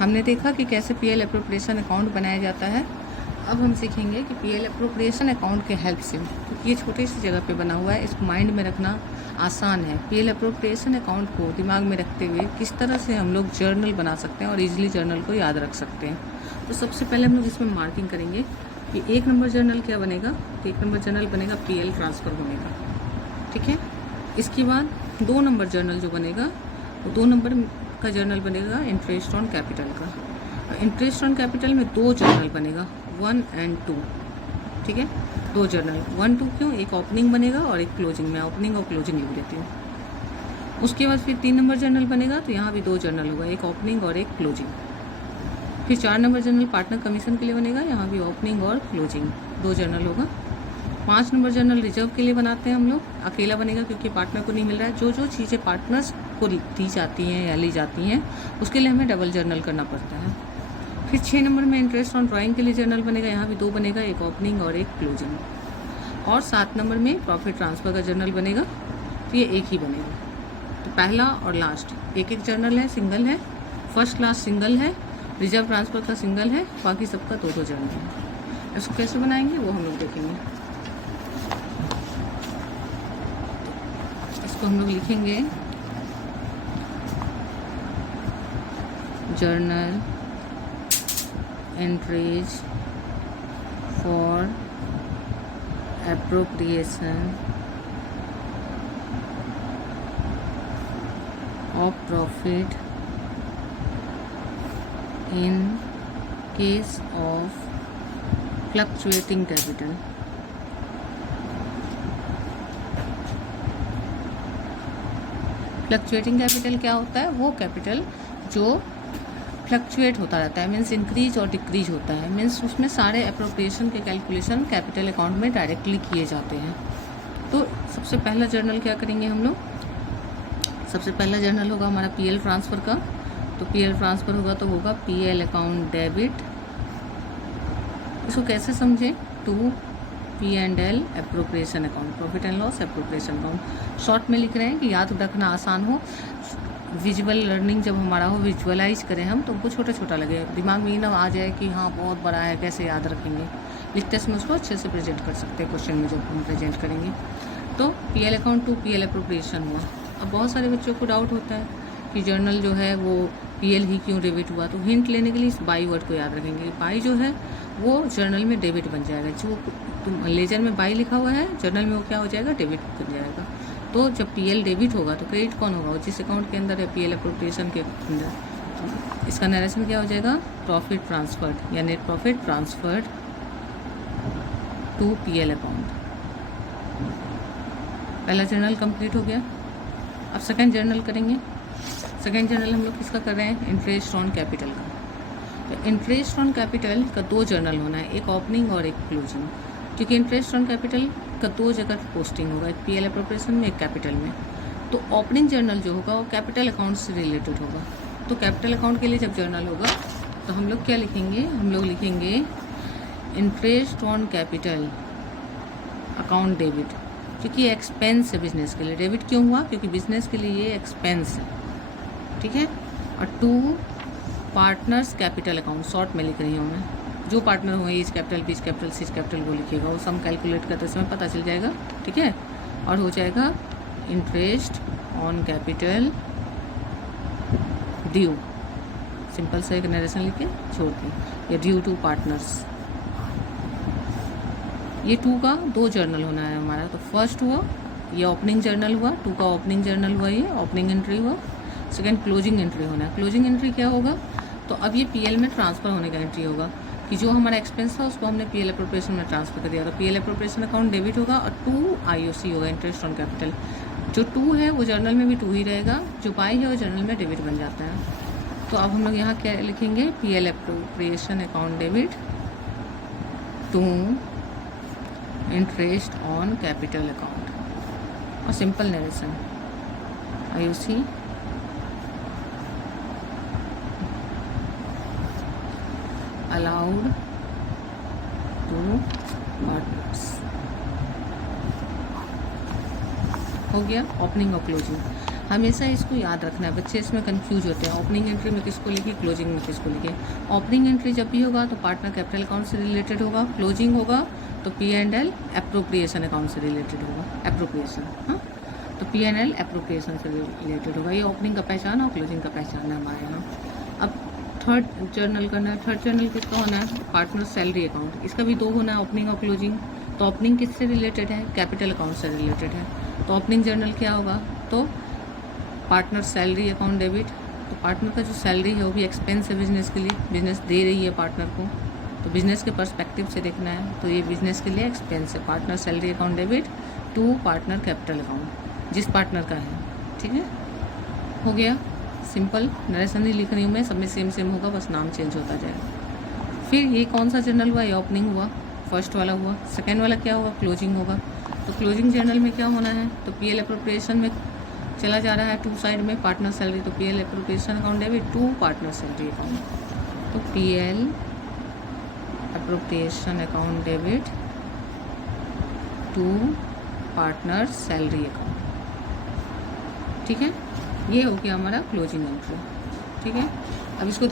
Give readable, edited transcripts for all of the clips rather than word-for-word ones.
हमने देखा कि कैसे पीएल एप्रोप्रिएशन अकाउंट बनाया जाता है। अब हम सीखेंगे कि पीएल एप्रोप्रिएशन अकाउंट के हेल्प से, क्योंकि ये छोटी सी जगह पे बना हुआ है, इसको माइंड में रखना आसान है। पीएल एप्रोप्रिएशन अकाउंट को दिमाग में रखते हुए किस तरह से हम लोग जर्नल बना सकते हैं और ईजिली जर्नल को याद रख सकते हैं। तो सबसे पहले हम लोग इसमें मार्किंग करेंगे कि 1 नंबर जर्नल क्या बनेगा। तो 1 नंबर जर्नल बनेगा पीएल ट्रांसफ़र होने का, ठीक है। इसके बाद 2 नंबर जर्नल जो बनेगा वो 2 नंबर का जर्नल बनेगा इंटरेस्ट ऑन कैपिटल का। इंटरेस्ट ऑन कैपिटल में 2 जर्नल बनेगा, 1 और 2, ठीक है। 2 जर्नल, 1, 2 क्यों, एक ओपनिंग बनेगा और एक क्लोजिंग। में ओपनिंग और क्लोजिंग लिख देती हूँ। उसके बाद फिर 3 नंबर जर्नल बनेगा, तो यहाँ भी 2 जर्नल होगा, एक ओपनिंग और एक क्लोजिंग। फिर 4 नंबर जर्नल पार्टनर कमीशन के लिए बनेगा, यहाँ भी ओपनिंग और क्लोजिंग 2 जर्नल होगा। 5 नंबर जर्नल रिजर्व के लिए बनाते हैं हम लोग, अकेला बनेगा क्योंकि पार्टनर को नहीं मिल रहा है। जो चीज़ें पार्टनर्स को दी जाती हैं या ली जाती हैं उसके लिए हमें डबल जर्नल करना पड़ता है। फिर 6 नंबर में इंटरेस्ट ऑन ड्राइंग के लिए जर्नल बनेगा, यहाँ भी 2 बनेगा, एक ओपनिंग और एक क्लोजिंग। और 7 नंबर में प्रॉफिट ट्रांसफ़र का जर्नल बनेगा, तो ये एक ही बनेगा। तो पहला और लास्ट एक जर्नल है, सिंगल है, फर्स्ट क्लास सिंगल है, रिजर्व ट्रांसफ़र का सिंगल है, बाकी सबका 2 जर्नल है। इसको कैसे बनाएंगे वो हम लोग देखेंगे। इसको हम लोग लिखेंगे journal entries for appropriation of profit in case of fluctuating capital. Fluctuating capital क्या होता है, वो कैपिटल जो फ्लक्चुएट होता रहता है, मीन्स इंक्रीज और डिक्रीज होता है, मीन्स उसमें सारे अप्रोप्रिएशन के कैलकुलेशन कैपिटल अकाउंट में डायरेक्टली किए जाते हैं। तो सबसे पहला जर्नल क्या करेंगे हम लोग, सबसे पहला जर्नल होगा हमारा पीएल ट्रांसफ़र का। तो पीएल ट्रांसफ़र होगा तो होगा पीएल अकाउंट डेबिट। इसको कैसे समझें, to P&L appropriation account, profit and loss appropriation account. Short में लिख रहे हैं कि याद रखना आसान हो, विजुअल लर्निंग जब हमारा हो, विजुअलाइज करें हम, तो हमको छोटा छोटा लगे, दिमाग में ही ना आ जाए कि हाँ बहुत बड़ा है, कैसे याद रखेंगे। लिखते समय उसको अच्छे से प्रेजेंट कर सकते हैं क्वेश्चन में जब हम प्रेजेंट करेंगे। तो PL account to PL appropriation हुआ। अब बहुत सारे बच्चों को डाउट होता है कि जर्नल जो है वो पीएल ही क्यों डेबिट हुआ। तो हिंट लेने के लिए इस बाई वर्ड को याद रखेंगे। बाई जो है वो जर्नल में डेबिट बन जाएगा, जो लेजर में बाई लिखा हुआ है जर्नल में वो क्या हो जाएगा, डेबिट बन जाएगा। तो जब पीएल डेबिट होगा तो क्रेडिट कौन होगा, जिस अकाउंट के अंदर है पीएल एप्रोप्रिएशन के अंदर। तो इसका नरेशन क्या हो जाएगा, प्रॉफिट ट्रांसफर्ड या net profit transferred to PL account. पहला जर्नल कंप्लीट हो गया। अब सेकंड जर्नल करेंगे। सेकंड जर्नल हम लोग किसका कर रहे हैं, इंटरेस्ट ऑन कैपिटल का। तो इंटरेस्ट ऑन कैपिटल का 2 जर्नल होना है, एक ओपनिंग और एक क्लोजिंग, क्योंकि इंटरेस्ट ऑन कैपिटल का 2 जगह पोस्टिंग होगा, एक पीएल एप्रोप्रिएशन में, एक कैपिटल में। तो ओपनिंग जर्नल जो होगा वो कैपिटल अकाउंट से रिलेटेड होगा। तो कैपिटल अकाउंट के लिए जब जर्नल होगा तो हम लोग क्या लिखेंगे, हम लोग लिखेंगे interest on capital account debit, क्योंकि ये एक्सपेंस है बिजनेस के लिए। डेबिट क्यों हुआ, क्योंकि बिजनेस के लिए ये एक्सपेंस है, ठीक है। और 2 पार्टनर्स कैपिटल अकाउंट, शॉर्ट में लिख रही हूँ मैं, जो पार्टनर होंगे एज कैपिटल, बीच कैपिटल, सीज कैपिटल वो लिखिएगा, वो सम कैलकुलेट करते समय पता चल जाएगा, ठीक है। और हो जाएगा interest on capital due, simple सा एक नरेशन लिख के छोड़ दें, या ड्यू टू पार्टनर्स। ये 2 का 2 जर्नल होना है हमारा। तो फर्स्ट हुआ ये ओपनिंग जर्नल हुआ, 2 का ओपनिंग जर्नल हुआ, ये ओपनिंग एंट्री हुआ। सेकेंड क्लोजिंग एंट्री होना है। क्लोजिंग एंट्री क्या होगा, तो अब ये पीएल में ट्रांसफ़र होने का एंट्री होगा कि जो हमारा एक्सपेंस था उसको हमने पीएल एप्रोप्रिएशन में ट्रांसफ़र कर दिया। तो पीएल एप्रोप्रिएशन अकाउंट डेबिट होगा और 2 IOC होगा, इंटरेस्ट ऑन कैपिटल। जो 2 है वो जर्नल में भी 2 ही रहेगा, जो बाई है वो जर्नल में डेबिट बन जाता है। तो अब हम लोग यहाँ क्या लिखेंगे, PL appropriation account debit to interest on capital account, और simple narration IOC allowed to partners। हो गया ओपनिंग और क्लोजिंग। हमेशा इसको याद रखना है, बच्चे इसमें कंफ्यूज होते हैं। ओपनिंग एंट्री में किसको लिखे, क्लोजिंग में किसको लिखे। ओपनिंग एंट्री जब भी होगा तो पार्टनर कैपिटल अकाउंट से रिलेटेड होगा, क्लोजिंग होगा तो P&L एप्रोप्रिएशन अकाउंट से रिलेटेड होगा, एप्रोप्रिएशन, हाँ, तो P&L एप्रोप्रिएशन से रिलेटेड होगा। ये ओपनिंग का पहचान और क्लोजिंग का पहचान है हमारे यहाँ। अब थर्ड जर्नल करना है। थर्ड जर्नल किसका होना है, पार्टनर सैलरी अकाउंट। इसका भी 2 होना है, ओपनिंग और क्लोजिंग। तो ओपनिंग किससे रिलेटेड है, कैपिटल अकाउंट से रिलेटेड है। तो ओपनिंग जर्नल क्या होगा, तो पार्टनर सैलरी अकाउंट डेबिट। तो पार्टनर का जो सैलरी है वो भी एक्सपेंस है बिजनेस के लिए, बिजनेस दे रही है पार्टनर को, तो बिजनेस के पर्सपेक्टिव से देखना है, तो ये बिजनेस के लिए एक्सपेंस है। Partner salary account debit to partner capital account, जिस पार्टनर का है, ठीक है, हो गया। सिंपल नरेशन ही लिख रही हूँ मैं, सब में सेम सेम होगा, बस नाम चेंज होता जाएगा। फिर ये कौन सा जर्नल हुआ, ये ओपनिंग हुआ, फर्स्ट वाला हुआ। सेकेंड वाला क्या होगा, क्लोजिंग होगा। तो क्लोजिंग जर्नल में क्या होना है, तो PL एप्रोप्रिएशन में चला जा रहा है, 2 साइड में पार्टनर सैलरी, तो PL appropriation account debit to partner salary account, तो PL appropriation account debit to partner salary account, ठीक है। ये हो गया हमारा क्लोजिंग एंट्री, ठीक है। अब इसको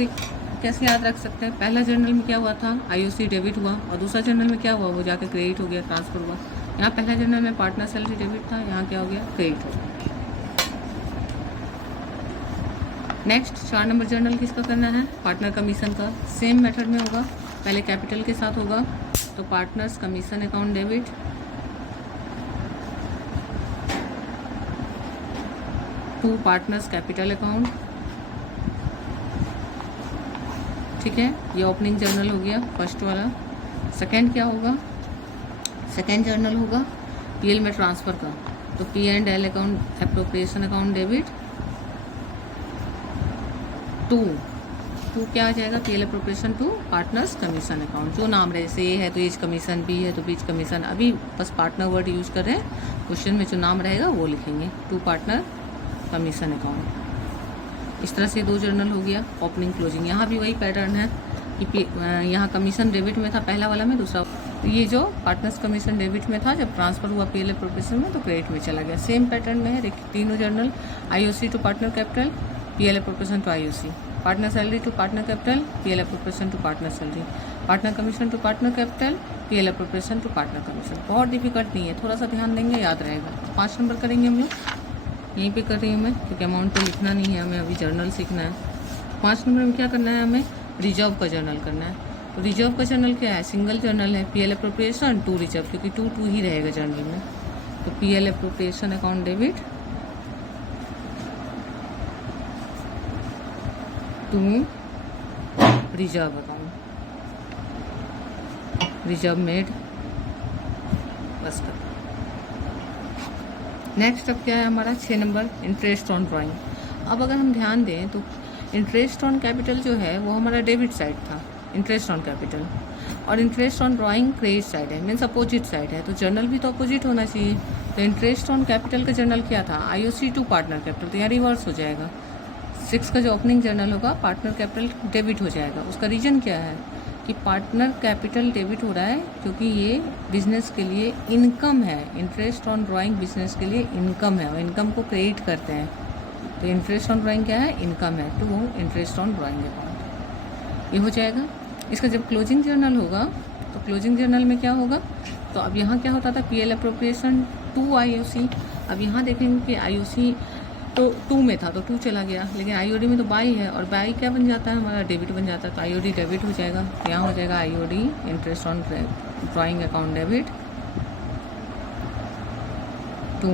कैसे याद रख सकते हैं, पहला जर्नल में क्या हुआ था, IOC डेबिट हुआ, और दूसरा जर्नल में क्या हुआ, वो जाकर क्रेडिट हो गया, ट्रांसफर हुआ। यहाँ पहला जर्नल में पार्टनर सैलरी डेबिट था, यहाँ क्या हो गया, क्रेडिट हो गया। नेक्स्ट 4 नंबर जर्नल किसका करना है, पार्टनर कमीशन का। सेम मेथड में होगा, पहले कैपिटल के साथ होगा, तो partners commission account debit to partners capital account, ठीक है। ये ओपनिंग जर्नल हो गया फर्स्ट वाला। सेकेंड क्या होगा, सेकेंड जर्नल होगा PL में ट्रांसफ़र का, तो P&L account appropriation account debit to क्या आ जाएगा, PL appropriation to partners commission account. जो नाम रहे, जैसे ए है तो एज कमीशन, बी है तो बीच कमीशन, अभी बस पार्टनर वर्ड यूज कर रहे हैं, क्वेश्चन में जो नाम रहेगा वो लिखेंगे, टू पार्टनर कमीशन अकाउंट। इस तरह से 2 जर्नल हो गया, ओपनिंग क्लोजिंग। यहाँ भी वही पैटर्न है कि यहाँ कमीशन डेबिट में था पहला वाला में, दूसरा ये जो पार्टनर्स कमीशन डेबिट में था, जब ट्रांसफर हुआ PL एप्रोप्रिएशन में तो क्रेडिट में चला गया। सेम पैटर्न में है, देखिए तीनों journal, IOC to partner capital, PL appropriation to IOC, partner salary to partner capital, PL appropriation to partner salary, partner commission to partner capital, PL appropriation to partner commission. बहुत difficult नहीं है, थोड़ा सा ध्यान देंगे याद रहेगा। 5 नंबर करेंगे हम लोग, यहीं पे कर रही हूँ मैं, क्योंकि अमाउंट तो लिखना नहीं है हमें, अभी जर्नल सीखना है। 5 नंबर में क्या करना है, हमें रिजर्व का जर्नल करना है। तो रिजर्व का जर्नल क्या है, सिंगल जर्नल है, PL एप्रोप्रिएशन टू रिजर्व, क्योंकि 2 ही रहेगा जर्नल में, तो PL appropriation account debit to reserve account, reserve made, बस कर। नेक्स्ट अब क्या है हमारा 6 नंबर, इंटरेस्ट ऑन ड्राइंग। अब अगर हम ध्यान दें तो इंटरेस्ट ऑन कैपिटल जो है वो हमारा डेबिट साइड था, इंटरेस्ट ऑन कैपिटल, और interest on drawing credit side है, मीन्स अपोजिट साइड है, तो जर्नल भी तो अपोजिट होना चाहिए। तो इंटरेस्ट ऑन कैपिटल का जर्नल क्या था, IOC टू पार्टनर कैपिटल, तो यहाँ रिवर्स हो जाएगा। 6 का जो ओपनिंग जर्नल होगा पार्टनर कैपिटल डेबिट हो जाएगा। उसका रीजन क्या है कि पार्टनर कैपिटल डेबिट हो रहा है क्योंकि ये बिजनेस के लिए इनकम है, इंटरेस्ट ऑन ड्राइंग बिजनेस के लिए इनकम है, और इनकम को क्रेडिट करते हैं, तो इंटरेस्ट ऑन ड्राइंग क्या है, इनकम है, to interest on drawing account, ये हो जाएगा। इसका जब क्लोजिंग जर्नल होगा तो क्लोजिंग जर्नल में क्या होगा, तो अब यहाँ क्या होता था, PL एप्रोप्रिएशन टू IOC। अब यहाँ देखेंगे कि IOC तो 2 में था तो 2 चला गया, लेकिन IOD में तो बाई है, और बाई क्या बन जाता है हमारा, डेबिट बन जाता है, तो IOD डेबिट हो जाएगा। यहाँ हो जाएगा IOD interest on drawing account debit to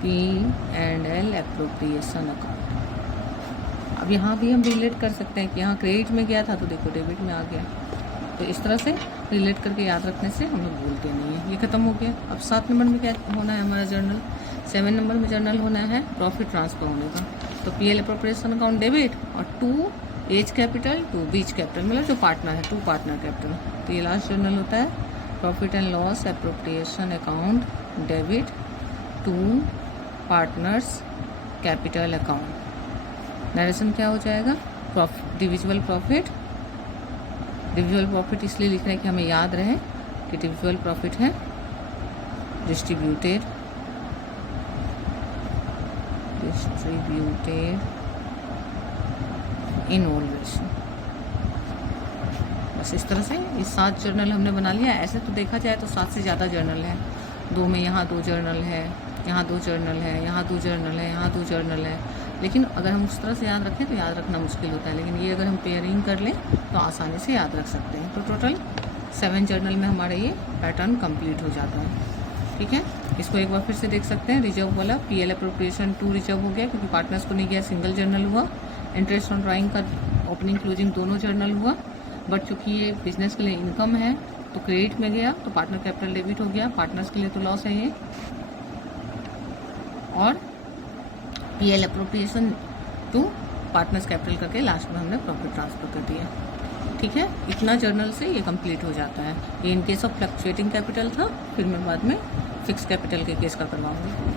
P&L appropriation account. अब यहाँ भी हम रिलेट कर सकते हैं कि यहाँ क्रेडिट में गया था तो देखो डेबिट में आ गया, तो इस तरह से रिलेट करके याद रखने से हम लोग भूलते नहीं है। ये खत्म हो गया। अब 7 नंबर में क्या होना है हमारा जर्नल, 7 नंबर में जर्नल होना है प्रॉफिट ट्रांसफर होने का, तो PL एप्रोप्रिएशन अकाउंट डेबिट और टू एज कैपिटल टू बीच कैपिटल, मतलब जो पार्टनर है, टू पार्टनर कैपिटल, तो ये लास्ट जर्नल होता है profit and loss appropriation account debit to partners capital account. Narration क्या हो जाएगा, डिविजिबल प्रॉफिट, डिविजिबल प्रॉफिट इसलिए लिख रहे हैं कि हमें याद रहे कि डिविजिबल प्रॉफिट है distributed distributed in all ratio. बस इस तरह से ये 7 जर्नल हमने बना लिया। ऐसे तो देखा जाए तो 7 से ज़्यादा जर्नल है। 2 में यहाँ 2 जर्नल है, यहाँ 2 जर्नल है, यहाँ 2 जर्नल है, यहाँ 2 जर्नल है। लेकिन अगर हम उस तरह से याद रखें तो याद रखना मुश्किल होता है, लेकिन ये अगर हम पेयरिंग कर लें तो आसानी से याद रख सकते हैं। तो टोटल 7 जर्नल में हमारा ये पैटर्न कंप्लीट हो जाता है। ठीक है, इसको एक बार फिर से देख सकते हैं। रिजर्व वाला पीएल अप्रोप्रिएशन 2 रिजर्व हो गया क्योंकि पार्टनर्स को नहीं गया, सिंगल जर्नल हुआ। इंटरेस्ट ऑन ड्राइंग का ओपनिंग क्लोजिंग दोनों जर्नल हुआ। बट चूँकि ये बिजनेस के लिए इनकम है तो क्रेडिट में गया, तो पार्टनर कैपिटल डेबिट हो गया। पार्टनर्स के लिए तो लॉस है ये। और पीएल अप्रोप्रिएशन 2 पार्टनर्स कैपिटल करके लास्ट में हमने प्रॉफिट ट्रांसफर कर दिया। ठीक है, इतना जर्नल से ये कंप्लीट हो जाता है। ये in case of fluctuating capital था, फिर मैं बाद में फिक्स कैपिटल के केस का करवाऊंगी।